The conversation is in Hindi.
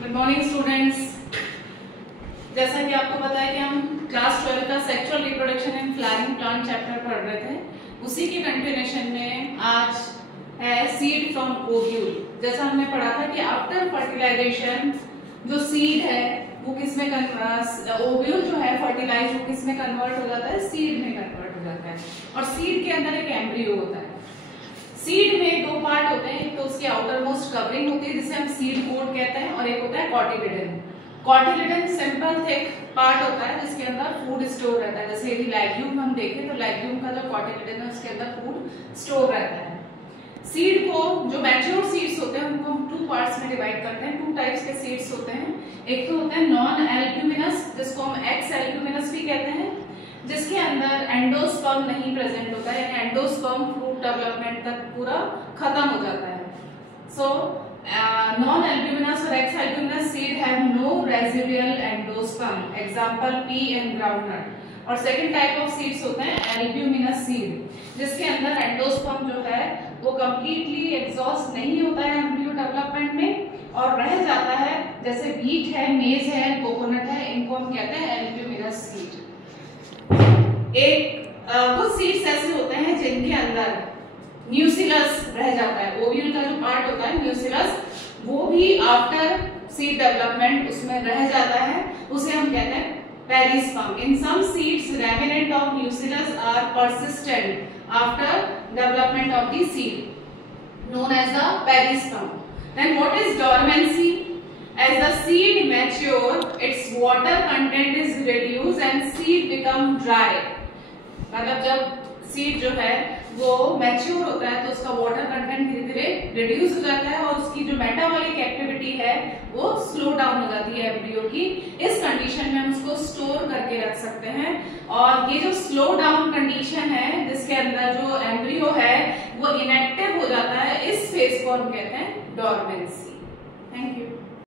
Good morning students. जैसा कि आपको पता है कि हम क्लास 12 का sexual reproduction in flowering plant chapter पढ़ रहे थे, उसी के कंटिन्यूएशन में आज है सीड फ्रॉम ओव्यूल। जैसा हमने पढ़ा था कि आफ्टर फर्टिलाइजेशन जो सीड है वो किसमें ओव्यूल जो है फर्टिलाइज वो किसमें कन्वर्ट हो जाता है, सीड में कन्वर्ट हो जाता है। और सीड के अंदर एक एम्ब्रियो होता है। सीड में दो पार्ट होते हैं, एक तो उसकी आउटर मोस्ट कवरिंग होती है जिसे हम सीड कोट कहते हैं, और एक होता है cotyledon. Cotyledon simple thick part होता है जिसके अंदर फूड स्टोर रहता है। जैसे यदि लेग्यूम हम देखें तो लेग्यूम का जो कॉटिलिडन है उसके अंदर फूड स्टोर रहता है। सीड को जो मैच्योर सीड्स होते हैं उनको हम टू पार्ट्स में डिवाइड करते हैं। टू टाइप्स के सीड्स होते हैं, एक तो होते हैं नॉन एल्ब्यूमिनस जिसको हम एक्स एल्ब्यूमिनस भी कहते हैं, जिसके अंदर एंडोस्पर्म नहीं प्रेजेंट होता है, यानी एंडोस्पर्म फ्रूट डेवलपमेंट तक पूरा खत्म हो जाता है। सो नॉन एल्ब्यूमिनस और ex albuminous seed have no residual endosperm, example pea and groundnut. और सेकंड टाइप ऑफ सीड्स होते हैं एल्ब्यूमिनस सीड जिसके अंदर एंडोस्पर्म जो है वो कंप्लीटली एग्जॉस्ट नहीं होता है एम्ब्रियो डेवलपमेंट में और रह जाता है। जैसे व्हीट है, मेज है, कोकोनट है, इनको हम कहते हैं एल्ब्यूमिनस सीड। कुछ सीड्स ऐसे होते हैं जिनके अंदर न्यूसिलस रह जाता है। ओव्यूल का जो पार्ट होता है न्यूसिलस, वो भी आफ्टर सीड डेवलपमेंट उसमें रह जाता है, उसे हम कहते हैं perisperm. In some seeds remnant of nucellus are persistent after development of the seed known as the perisperm. Then what is dormancy? As the seed mature, its water content is reduced and seed become dry. मतलब जब सीड जो है वो मैच्योर होता है तो उसका वाटर कंटेंट धीरे धीरे रिड्यूस हो जाता है और उसकी जो मेटाबॉलिक एक्टिविटी है वो स्लो डाउन हो जाती है एम्ब्रियो की। इस कंडीशन में हम उसको स्टोर करके रख सकते हैं। और ये जो स्लो डाउन कंडीशन है जिसके अंदर जो एम्ब्रियो है वो इनएक्टिव हो जाता है, इस फेज को हम कहते हैं डॉर्मेंसी। Thank you.